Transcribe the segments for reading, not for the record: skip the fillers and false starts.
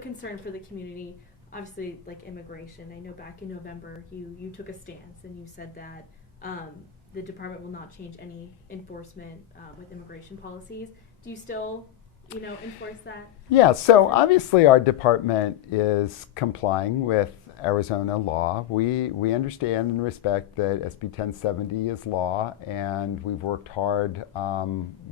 concern for the community. Obviously, like immigration. I know back in November, you took a stance and you said that the department will not change any enforcement with immigration policies. Do you still, enforce that? Yeah, so obviously our department is complying with Arizona law. We understand and respect that SB 1070 is law, and we've worked hard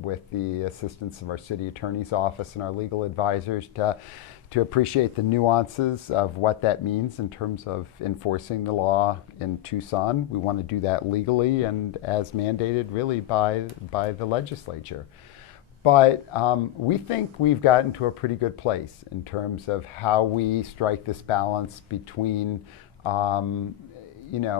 with the assistance of our city attorney's office and our legal advisors to appreciate the nuances of what that means in terms of enforcing the law in Tucson. We want to do that legally and as mandated really by the legislature. But we think we've gotten to a pretty good place in terms of how we strike this balance between,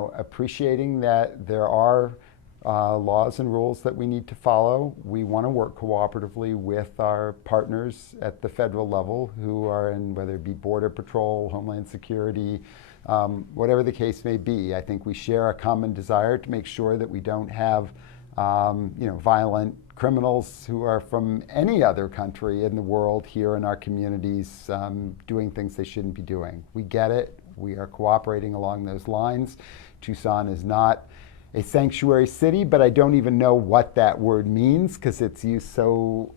appreciating that there are laws and rules that we need to follow. We want to work cooperatively with our partners at the federal level who are in, whether it be Border Patrol, Homeland Security, whatever the case may be. I think we share a common desire to make sure that we don't have violent criminals who are from any other country in the world here in our communities doing things they shouldn't be doing. We get it. We are cooperating along those lines. Tucson is not a sanctuary city, but I don't even know what that word means because it's used so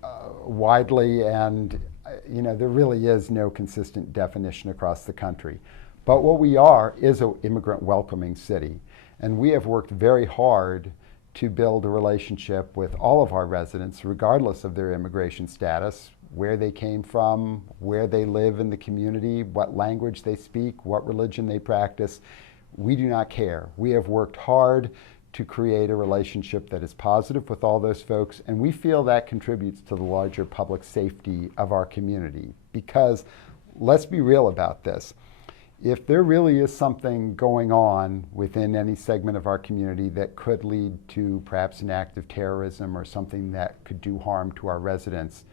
widely, and there really is no consistent definition across the country. But what we are is an immigrant welcoming city, and we have worked very hard to build a relationship with all of our residents, regardless of their immigration status, where they came from, where they live in the community, what language they speak, what religion they practice. We do not care. We have worked hard to create a relationship that is positive with all those folks, and we feel that contributes to the larger public safety of our community. Because let's be real about this. If there really is something going on within any segment of our community that could lead to perhaps an act of terrorism or something that could do harm to our residents,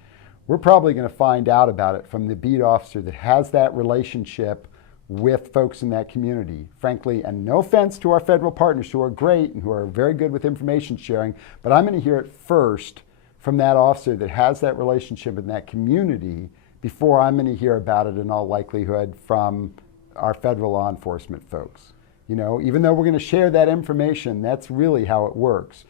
we're probably going to find out about it from the beat officer that has that relationship with folks in that community. Frankly, and no offense to our federal partners who are great and who are very good with information sharing, but I'm going to hear it first from that officer that has that relationship in that community before I'm going to hear about it in all likelihood from our federal law enforcement folks. Even though we're going to share that information, that's really how it works.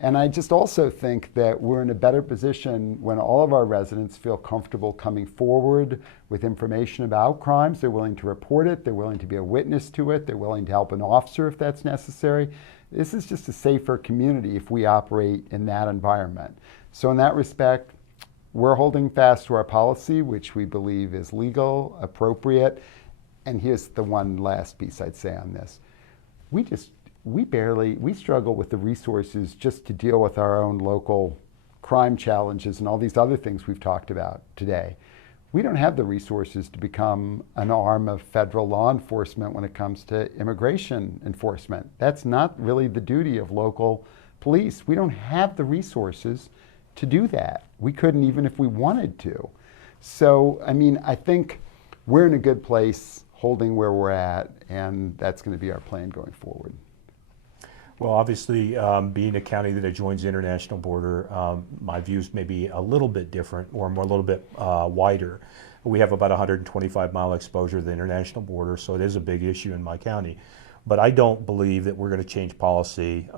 And I just also think that we're in a better position when all of our residents feel comfortable coming forward with information about crimes. They're willing to report it. They're willing to be a witness to it. They're willing to help an officer if that's necessary. This is just a safer community if we operate in that environment. So in that respect, we're holding fast to our policy, which we believe is legal, appropriate. And here's the one last piece I'd say on this. We struggle with the resources just to deal with our own local crime challenges and all these other things we've talked about today. We don't have the resources to become an arm of federal law enforcement when it comes to immigration enforcement. That's not really the duty of local police. We don't have the resources to do that. We couldn't even if we wanted to. So, I think we're in a good place holding where we're at, and that's going to be our plan going forward. Well, obviously, being a county that adjoins the international border, my views may be a little bit different or more a little bit wider. We have about 125-mile exposure to the international border, so it is a big issue in my county. But I don't believe that we're going to change policy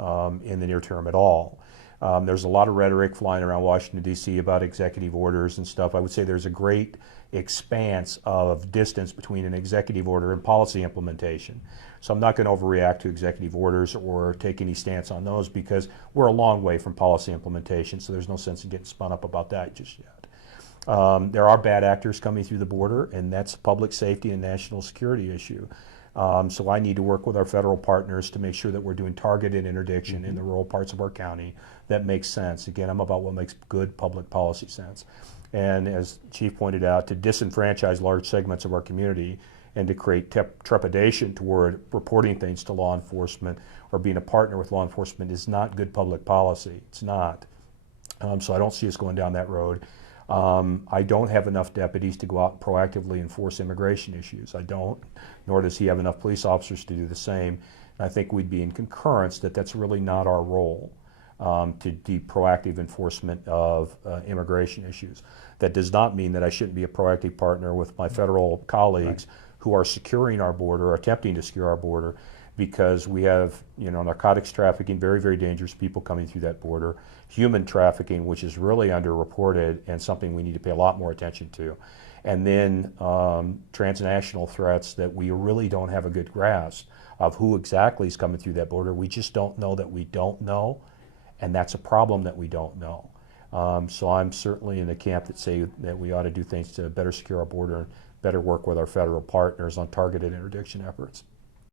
in the near term at all. There's a lot of rhetoric flying around Washington, D.C. about executive orders and stuff. I would say there's a great expanse of distance between an executive order and policy implementation. So I'm not going to overreact to executive orders or take any stance on those because we're a long way from policy implementation, so there's no sense in getting spun up about that just yet. There are bad actors coming through the border, and that's a public safety and national security issue. So I need to work with our federal partners to make sure that we're doing targeted interdiction in the rural parts of our county that makes sense. Again, I'm about what makes good public policy sense. And as Chief pointed out, to disenfranchise large segments of our community and to create trepidation toward reporting things to law enforcement or being a partner with law enforcement is not good public policy. It's not. So I don't see us going down that road. I don't have enough deputies to go out and proactively enforce immigration issues. I don't, nor does he have enough police officers to do the same. And I think we'd be in concurrence that that's really not our role. to the proactive enforcement of immigration issues. That does not mean that I shouldn't be a proactive partner with my federal colleagues who are securing our border, or attempting to secure our border, because we have, narcotics trafficking, very, very dangerous people coming through that border, human trafficking, which is really underreported and something we need to pay a lot more attention to, and then transnational threats that we really don't have a good grasp of who exactly is coming through that border. We just don't know that we don't know, and that's a problem that we don't know. So I'm certainly in the camp that say that we ought to do things to better secure our border and better work with our federal partners on targeted interdiction efforts.